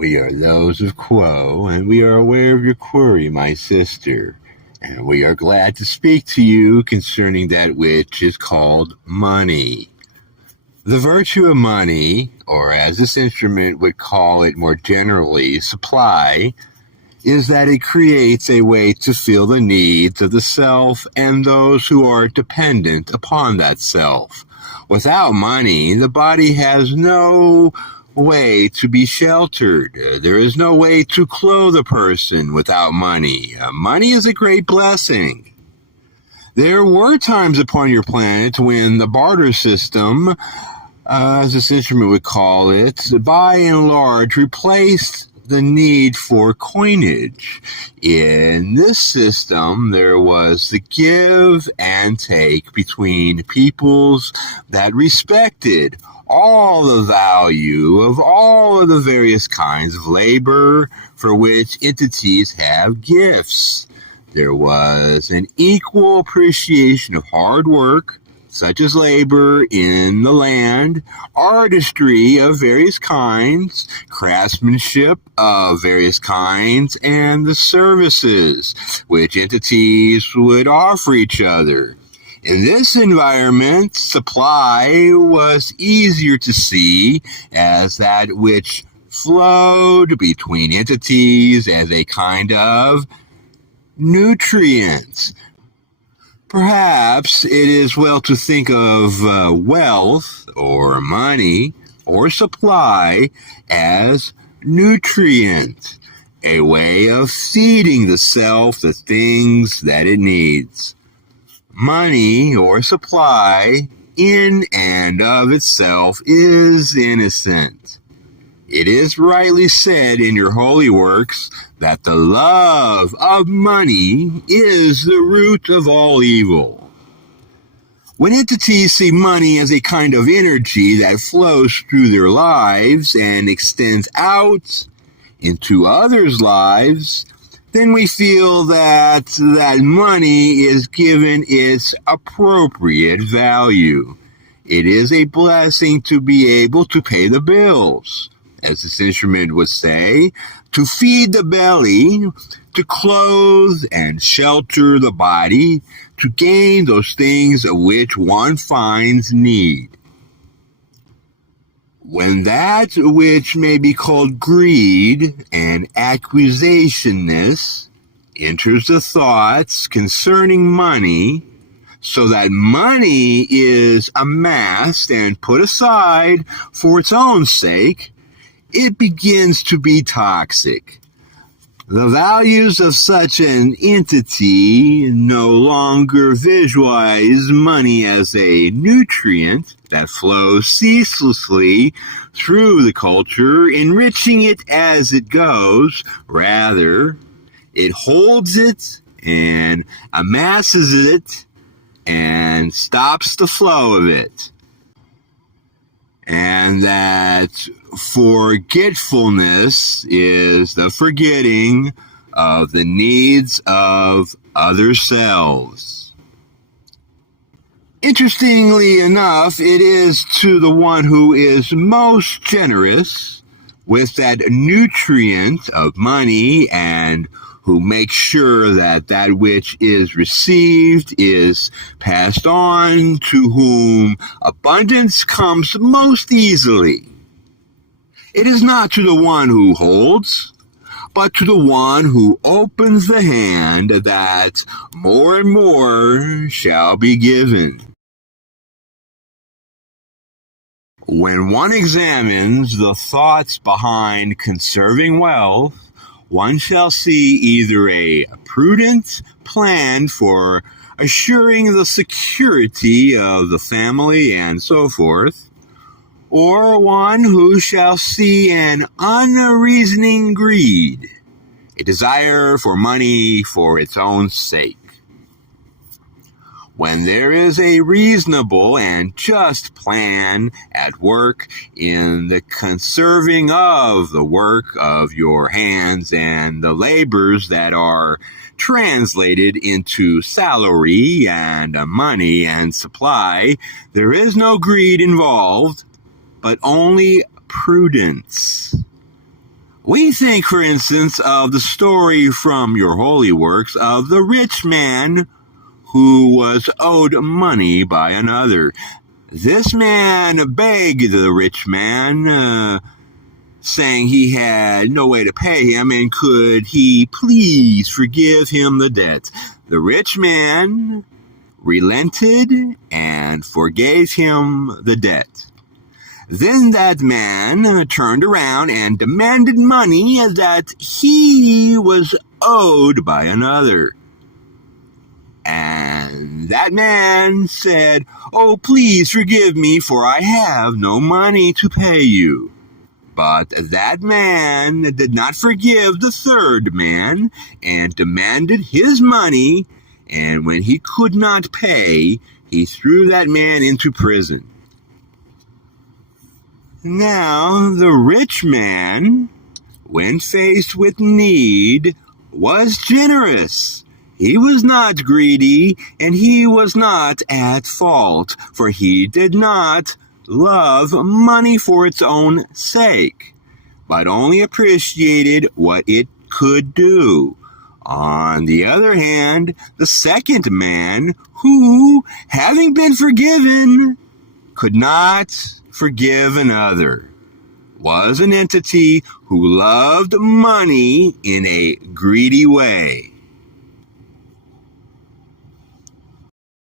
We are those of Quo, and we are aware of your query, my sister, and we are glad to speak to you concerning that which is called money. The virtue of money, or as this instrument would call it more generally, supply, is that it creates a way to fill the needs of the self and those who are dependent upon that self. Without money, the body has no way to be sheltered. There is no way to clothe a person without money. Money is a great blessing. There were times upon your planet when the barter system, as this instrument would call it, by and large replaced the need for coinage. In this system, there was the give and take between peoples that respected all the value of all of the various kinds of labor for which entities have gifts. There was an equal appreciation of hard work, such as labor in the land, artistry of various kinds, craftsmanship of various kinds, and the services which entities would offer each other. In this environment, supply was easier to see as that which flowed between entities as a kind of nutrient. Perhaps it is well to think of wealth or money or supply as nutrient, a way of feeding the self the things that it needs. Money or supply in and of itself is innocent. It is rightly said in your holy works that the love of money is the root of all evil. When entities see money as a kind of energy that flows through their lives and extends out into others' lives, then we feel that money is given its appropriate value. It is a blessing to be able to pay the bills, as this instrument would say, to feed the belly, to clothe and shelter the body, to gain those things of which one finds need. When that which may be called greed and acquisitionness enters the thoughts concerning money, so that money is amassed and put aside for its own sake, it begins to be toxic. The values of such an entity no longer visualize money as a nutrient that flows ceaselessly through the culture, enriching it as it goes. Rather, it holds it and amasses it and stops the flow of it. And that forgetfulness is the forgetting of the needs of other selves. Interestingly enough, it is to the one who is most generous with that nutrient of money and who makes sure that that which is received is passed on, to whom abundance comes most easily. It is not to the one who holds, but to the one who opens the hand that more and more shall be given. When one examines the thoughts behind conserving wealth, one shall see either a prudent plan for assuring the security of the family and so forth, or one who shall see an unreasoning greed, a desire for money for its own sake. When there is a reasonable and just plan at work in the conserving of the work of your hands and the labors that are translated into salary and money and supply, there is no greed involved, but only prudence. We think, for instance, of the story from your holy works of the rich man who was owed money by another. This man begged the rich man, saying he had no way to pay him, and could he please forgive him the debt. The rich man relented and forgave him the debt. Then that man turned around and demanded money that he was owed by another. And that man said, "Oh, please forgive me, for I have no money to pay you." But that man did not forgive the third man and demanded his money, and when he could not pay, he threw that man into prison. Now, the rich man, when faced with need, was generous. He was not greedy, and he was not at fault, for he did not love money for its own sake, but only appreciated what it could do. On the other hand, the second man, who, having been forgiven, could not forgive another, was an entity who loved money in a greedy way.